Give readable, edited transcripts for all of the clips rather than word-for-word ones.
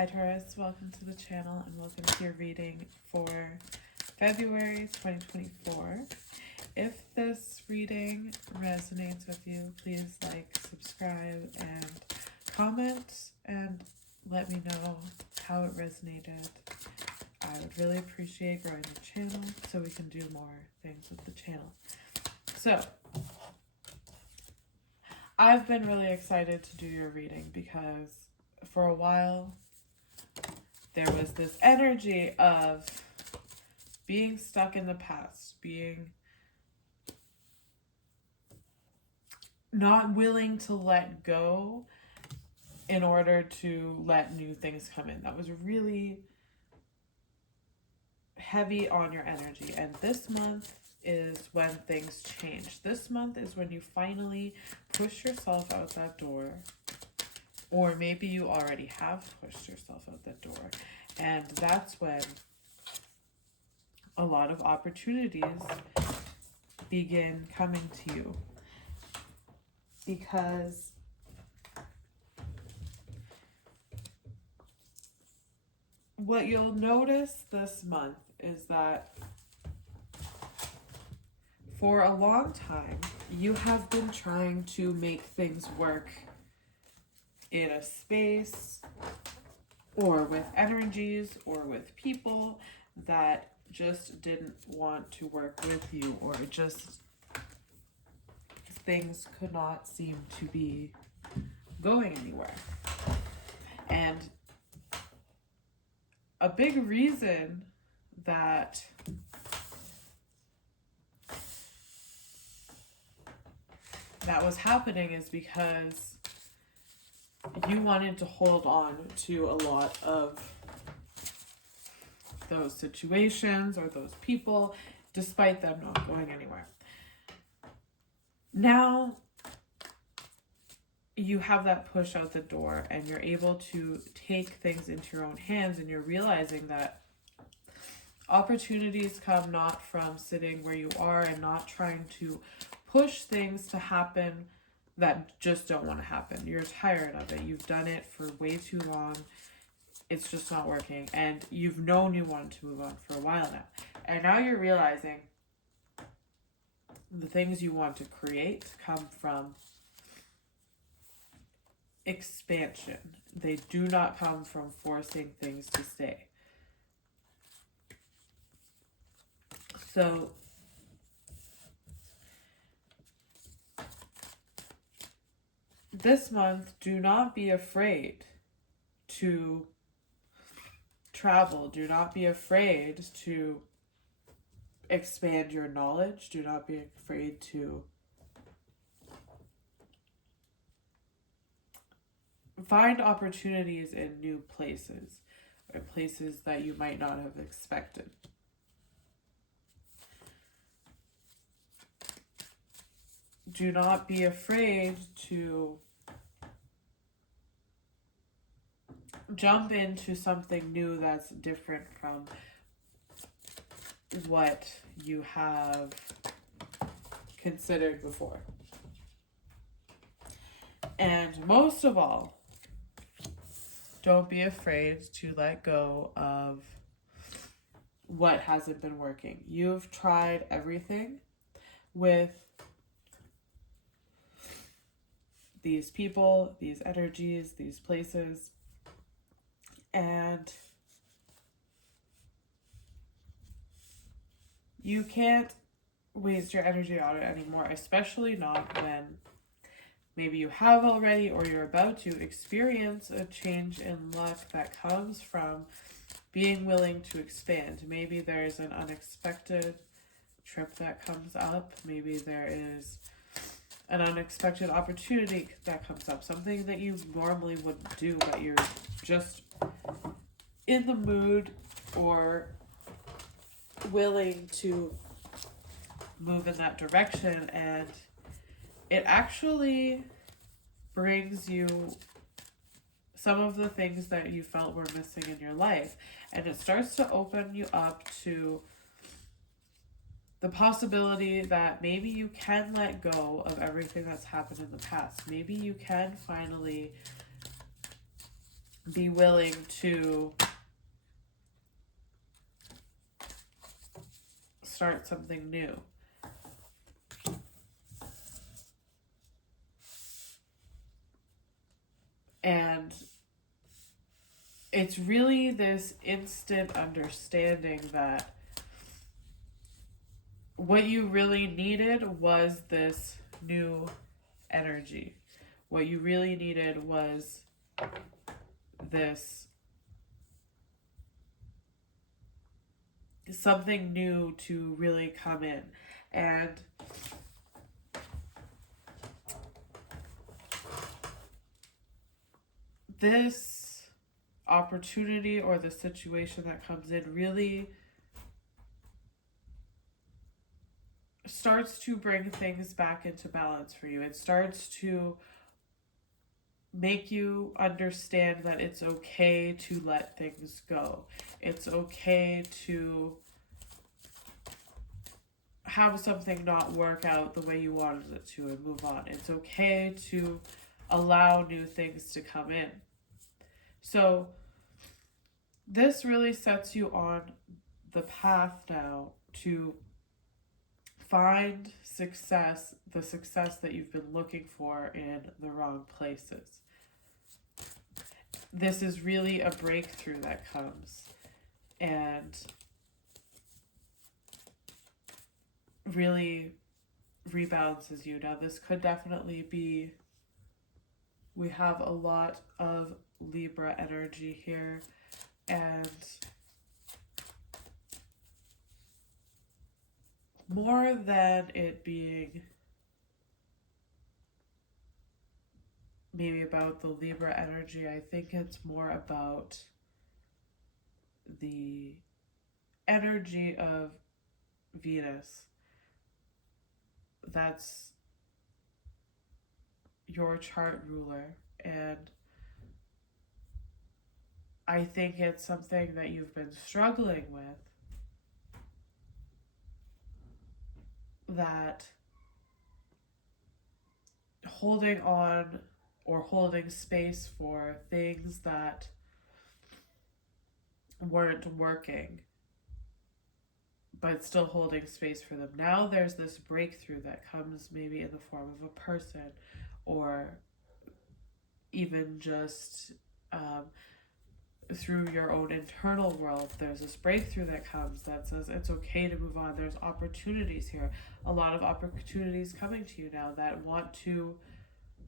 Hi Taurus, welcome to the channel and welcome to your reading for February 2024. If this reading resonates with you, please like, subscribe, and comment and let me know how it resonated. I would really appreciate growing the channel so we can do more things with the channel. So, I've been really excited to do your reading because for a while there was this energy of being stuck in the past, being not willing to let go in order to let new things come in. That was really heavy on your energy. And this month is when things change. This month is when you finally push yourself out that door. Or maybe you already have pushed yourself out that door. And that's when a lot of opportunities begin coming to you. Because what you'll notice this month is that for a long time, you have been trying to make things work in a space or with energies or with people that just didn't want to work with you, or just things could not seem to be going anywhere. And a big reason that was happening is because you wanted to hold on to a lot of those situations or those people, despite them not going anywhere. Now you have that push out the door and you're able to take things into your own hands, and you're realizing that opportunities come not from sitting where you are and not trying to push things to happen that just don't want to happen. You're tired of it. You've done it for way too long. It's just not working. And you've known you wanted to move on for a while now. And now you're realizing the things you want to create come from expansion. They do not come from forcing things to stay. So this month, do not be afraid to travel. Do not be afraid to expand your knowledge. Do not be afraid to find opportunities in new places, or places that you might not have expected. Do not be afraid to jump into something new that's different from what you have considered before. And most of all, don't be afraid to let go of what hasn't been working. You've tried everything with these people, these energies, these places, and you can't waste your energy on it anymore, especially not when maybe you have already or you're about to experience a change in luck that comes from being willing to expand. Maybe there's an unexpected trip that comes up. Maybe there is an unexpected opportunity that comes up. Something that you normally wouldn't do, but you're just in the mood or willing to move in that direction, and it actually brings you some of the things that you felt were missing in your life, and it starts to open you up to the possibility that maybe you can let go of everything that's happened in the past. Maybe you can finally be willing to start something new. And it's really this instant understanding that what you really needed was this new energy. What you really needed was this something new to really come in. And this opportunity or the situation that comes in really starts to bring things back into balance for you. It starts to make you understand that it's okay to let things go. It's okay to have something not work out the way you wanted it to and move on. It's okay to allow new things to come in. So this really sets you on the path now to find success, the success that you've been looking for in the wrong places. This is really a breakthrough that comes and really rebalances you. Now, this could definitely be, we have a lot of Libra energy here, and more than it being maybe about the Libra energy, I think it's more about the energy of Venus. That's your chart ruler, and I think it's something that you've been struggling with, that holding on or holding space for things that weren't working, but still holding space for them. Now there's this breakthrough that comes maybe in the form of a person, or even just through your own internal world. There's this breakthrough that comes that says it's okay to move on. There's opportunities here, a lot of opportunities coming to you now that want to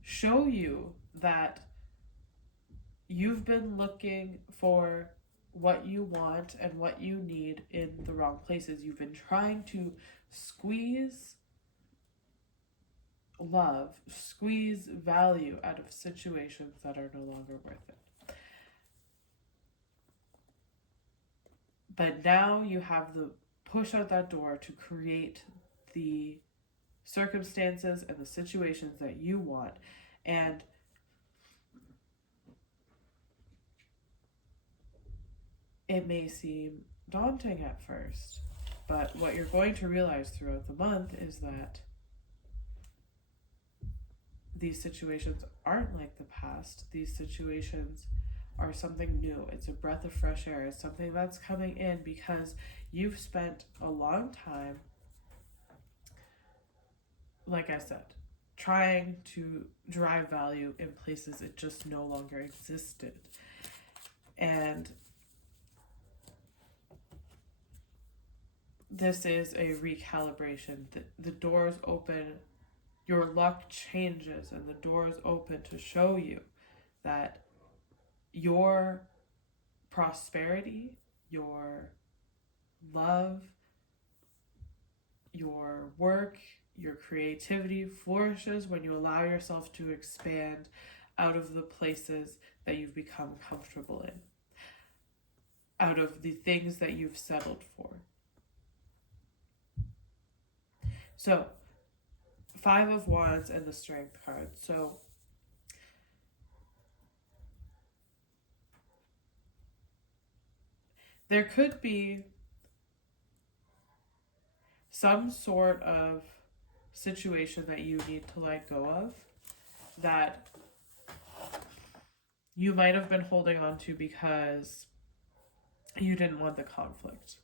show you that you've been looking for what you want and what you need in the wrong places. You've been trying to squeeze love, squeeze value out of situations that are no longer worth it. But now you have the push out that door to create the circumstances and the situations that you want. And it may seem daunting at first, but what you're going to realize throughout the month is that these situations aren't like the past. These situations are something new. It's a breath of fresh air. It's something that's coming in because you've spent a long time, like I said, trying to drive value in places it just no longer existed. And this is a recalibration. The doors open, your luck changes, and the doors open to show you that your prosperity, your love, your work, your creativity flourishes when you allow yourself to expand out of the places that you've become comfortable in, out of the things that you've settled for. So, 5 of Wands and the Strength card. So, there could be some sort of situation that you need to let go of that you might have been holding on to because you didn't want the conflict,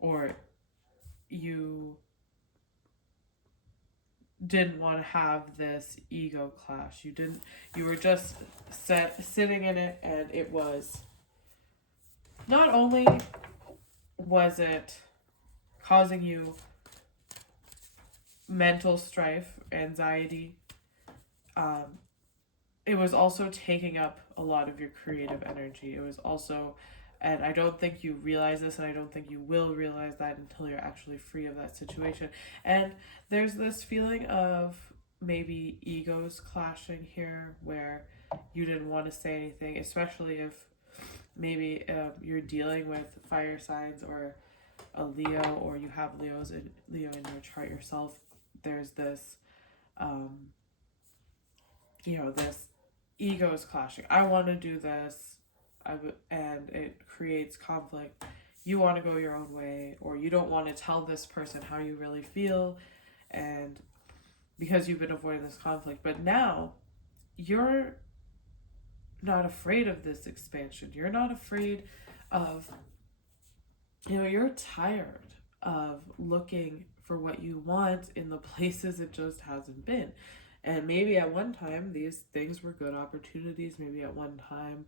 or you didn't want to have this ego clash. You were just sitting in it, and it was not only was it causing you mental strife, anxiety, um, it was also taking up a lot of your creative energy. It was also, and I don't think you realize this, and I don't think you will realize that until you're actually free of that situation. And there's this feeling of maybe egos clashing here where you didn't want to say anything, especially if maybe you're dealing with fire signs or a Leo, or you have Leo in your chart yourself. There's this um, this ego is clashing. I want to do this, and it creates conflict. You want to go your own way, or you don't want to tell this person how you really feel, and because you've been avoiding this conflict. But now you're not afraid of this expansion. You're not afraid of, you're tired of looking for what you want in the places it just hasn't been. And maybe at one time these things were good opportunities. Maybe at one time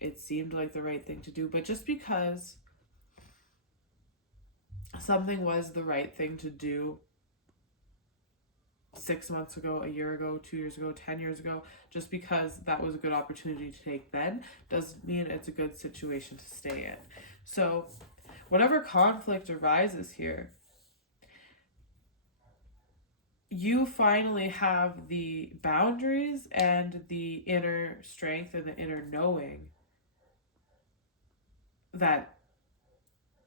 it seemed like the right thing to do. But just because something was the right thing to do 6 months ago, a year ago, 2 years ago, 10 years ago, just because that was a good opportunity to take then, doesn't mean it's a good situation to stay in. So whatever conflict arises here, you finally have the boundaries and the inner strength and the inner knowing that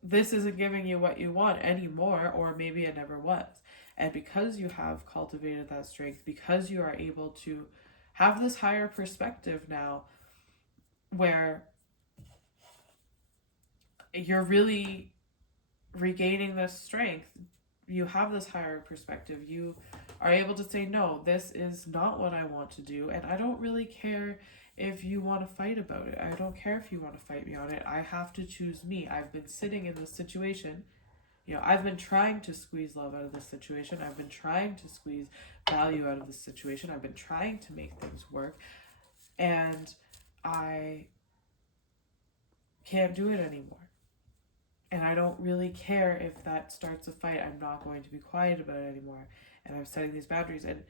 this isn't giving you what you want anymore, or maybe it never was. And because you have cultivated that strength, because you are able to have this higher perspective now, where you're really regaining this strength, you have this higher perspective, you are able to say, no, this is not what I want to do, and I don't really care if you want to fight about it. I don't care if you want to fight me on it. I have to choose me. I've been sitting in this situation. I've been trying to squeeze love out of this situation. I've been trying to squeeze value out of this situation. I've been trying to make things work, and I can't do it anymore. And I don't really care if that starts a fight. I'm not going to be quiet about it anymore. And I'm setting these boundaries. And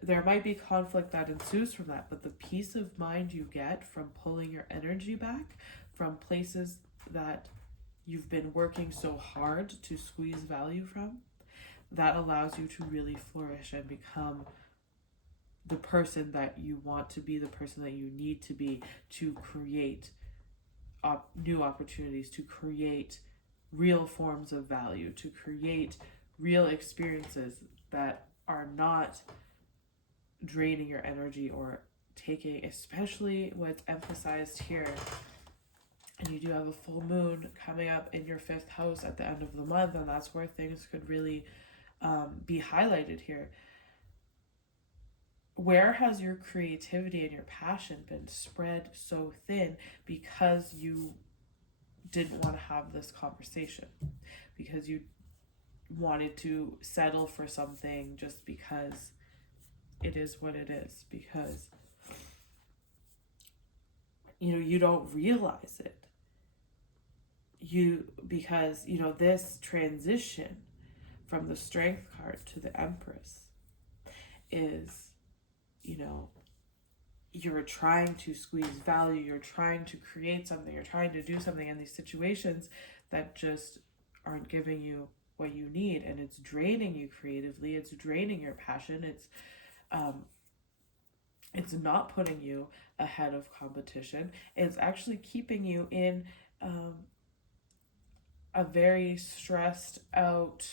there might be conflict that ensues from that, but the peace of mind you get from pulling your energy back from places that you've been working so hard to squeeze value from, that allows you to really flourish and become the person that you want to be, the person that you need to be, to create new opportunities, to create real forms of value, to create real experiences that are not draining your energy or taking, especially what's emphasized here. And you do have a full moon coming up in your 5th house at the end of the month, and that's where things could really be highlighted here. Where has your creativity and your passion been spread so thin because you didn't want to have this conversation, because you wanted to settle for something just because it is what it is, because you don't realize it, because this transition from the Strength card to the Empress is, you're trying to squeeze value, you're trying to create something, you're trying to do something in these situations that just aren't giving you what you need, and it's draining you creatively, it's draining your passion, it's not putting you ahead of competition, it's actually keeping you in a very stressed out,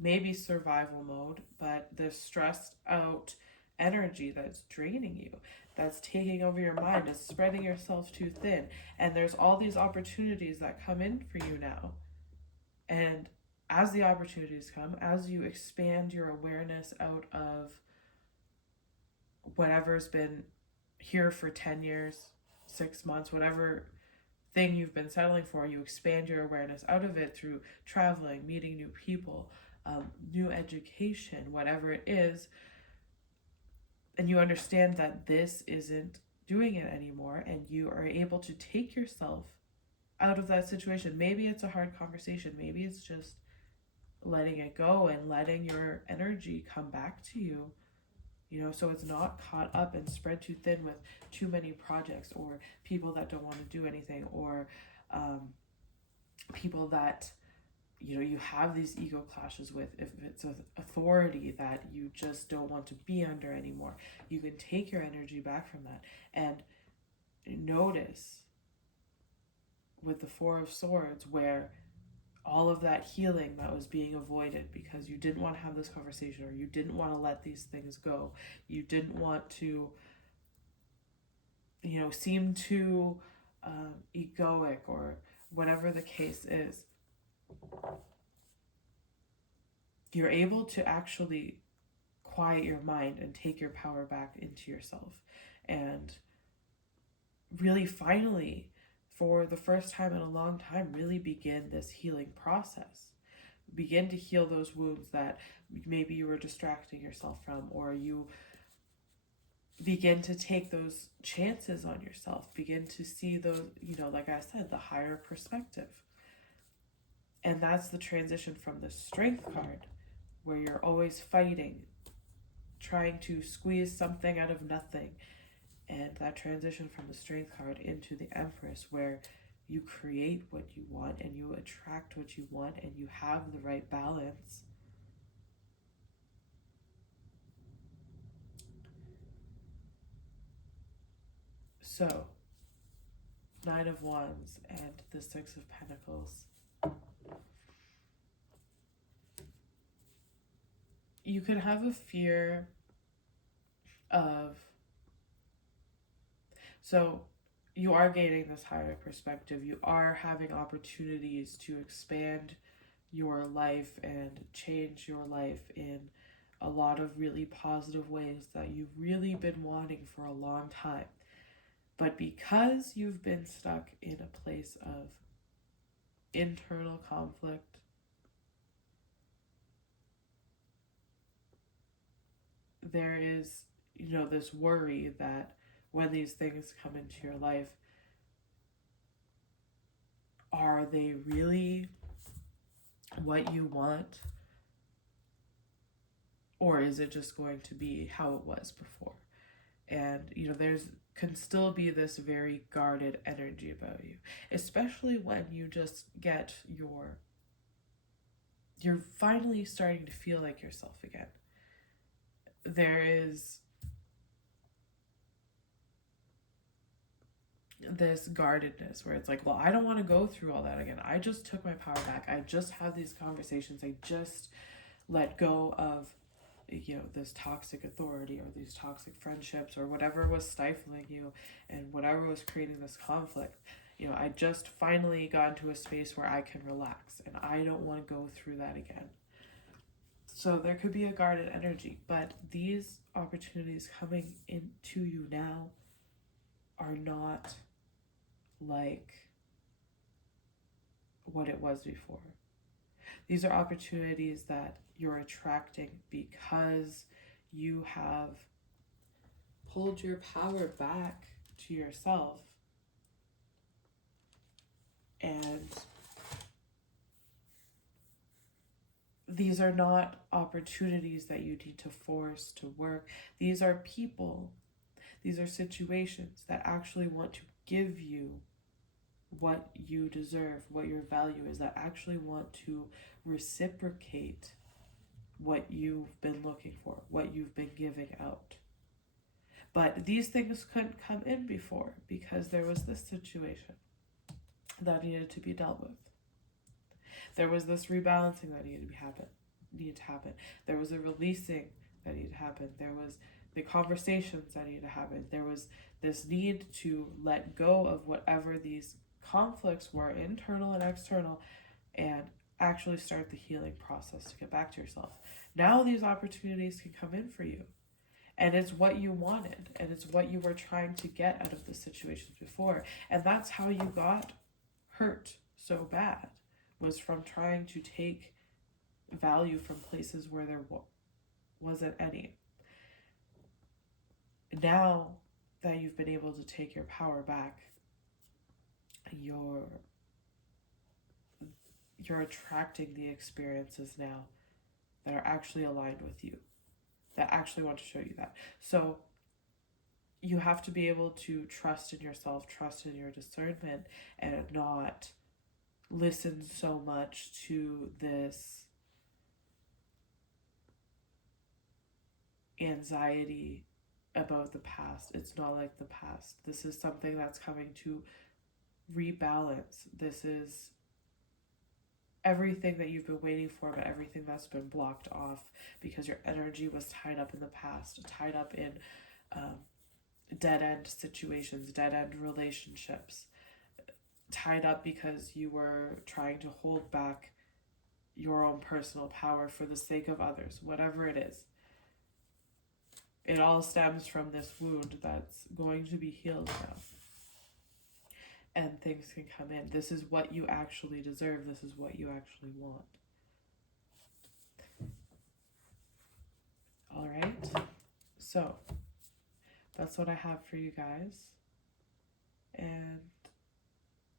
maybe survival mode, but this stressed out energy that's draining you, that's taking over your mind, is spreading yourself too thin. And there's all these opportunities that come in for you now. And as the opportunities come, as you expand your awareness out of whatever's been here for 10 years, 6 months, whatever thing you've been settling for, you expand your awareness out of it through traveling, meeting new people, new education, whatever it is, and you understand that this isn't doing it anymore, and you are able to take yourself out of that situation. Maybe it's a hard conversation, maybe it's just letting it go and letting your energy come back to you, so it's not caught up and spread too thin with too many projects or people that don't want to do anything, or people that you have these ego clashes with. If it's an authority that you just don't want to be under anymore, you can take your energy back from that and notice with the Four of Swords where all of that healing that was being avoided because you didn't want to have this conversation, or you didn't want to let these things go, you didn't want to seem too egoic, or whatever the case is, you're able to actually quiet your mind and take your power back into yourself, and really finally, for the first time in a long time, really begin this healing process. Begin to heal those wounds that maybe you were distracting yourself from, or you begin to take those chances on yourself, begin to see those, like I said, the higher perspective. And that's the transition from the Strength card, where you're always fighting, trying to squeeze something out of nothing, and that transition from the Strength card into the Empress, where you create what you want and you attract what you want and you have the right balance. So, Nine of Wands and the Six of Pentacles. You could have a fear of, so you are gaining this higher perspective. You are having opportunities to expand your life and change your life in a lot of really positive ways that you've really been wanting for a long time. But because you've been stuck in a place of internal conflict, there is, this worry that when these things come into your life, are they really what you want? Or is it just going to be how it was before? And, there's can still be this very guarded energy about you, especially when you just get you're finally starting to feel like yourself again. There is this guardedness where it's like, well, I don't want to go through all that again. I just took my power back. I just had these conversations. I just let go of this toxic authority or these toxic friendships or whatever was stifling you and whatever was creating this conflict. I just finally got into a space where I can relax and I don't want to go through that again. So there could be a guarded energy, but these opportunities coming into you now are not like what it was before. These are opportunities that you're attracting because you have pulled your power back to yourself, and these are not opportunities that you need to force to work. These are people, these are situations that actually want to give you what you deserve, what your value is, that actually want to reciprocate what you've been looking for, what you've been giving out. But these things couldn't come in before because there was this situation that needed to be dealt with. There was this rebalancing that needed to happen. There was a releasing that needed to happen. There was the conversations that needed to happen. There was this need to let go of whatever these conflicts were, internal and external, and actually start the healing process to get back to yourself. Now these opportunities can come in for you. And it's what you wanted, and it's what you were trying to get out of the situations before. And that's how you got hurt so bad, was from trying to take value from places where there wasn't any. Now that you've been able to take your power back, you're attracting the experiences now that are actually aligned with you, that actually want to show you that. So you have to be able to trust in yourself, trust in your discernment, and not listen so much to this anxiety about the past. It's not like the past. This is something that's coming to rebalance. This is everything that you've been waiting for, but everything that's been blocked off because your energy was tied up in the past, tied up in dead-end situations, dead-end relationships, tied up because you were trying to hold back your own personal power for the sake of others, whatever it is. It all stems from this wound that's going to be healed now. And things can come in. This is what you actually deserve. This is what you actually want. All right. So that's what I have for you guys. And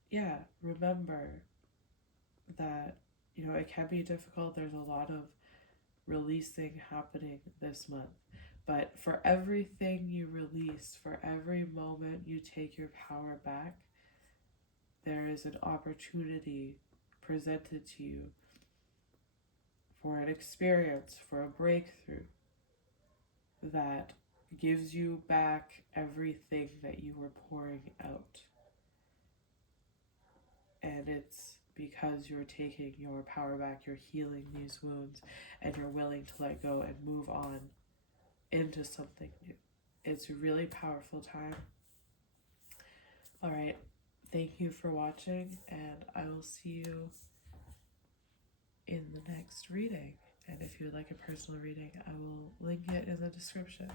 yeah, remember that, it can be difficult. There's a lot of releasing happening this month. But for everything you release, for every moment you take your power back, there is an opportunity presented to you for an experience, for a breakthrough that gives you back everything that you were pouring out. And it's because you're taking your power back, you're healing these wounds, and you're willing to let go and move on into something new. It's a really powerful time. All right. Thank you for watching, and I will see you in the next reading. And if you would like a personal reading, I will link it in the description.